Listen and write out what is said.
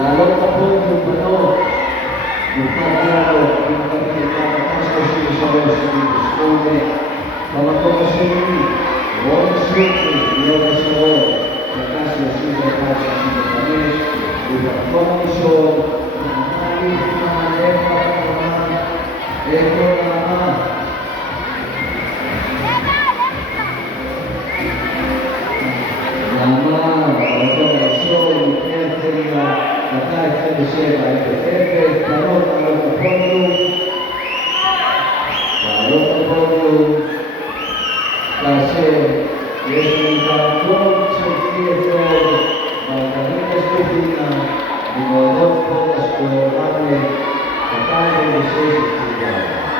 לעלות לפוד ולבנות בפרטיאלו, במקום 33-78, במקום השני, רון שוקי, מיום השרון, דקה 31-65, ובמקום הראשון, נתן לפמן, איפה נעמה? נעמה, במקום הראשון, לפני הרצליה, דקה 27-00, לעלות לפודיום, כאשר יש לנו תעקות של CSO, מרגלית השקופינה, במועדון ספורט אשכול רמלה, 2006 בצדה.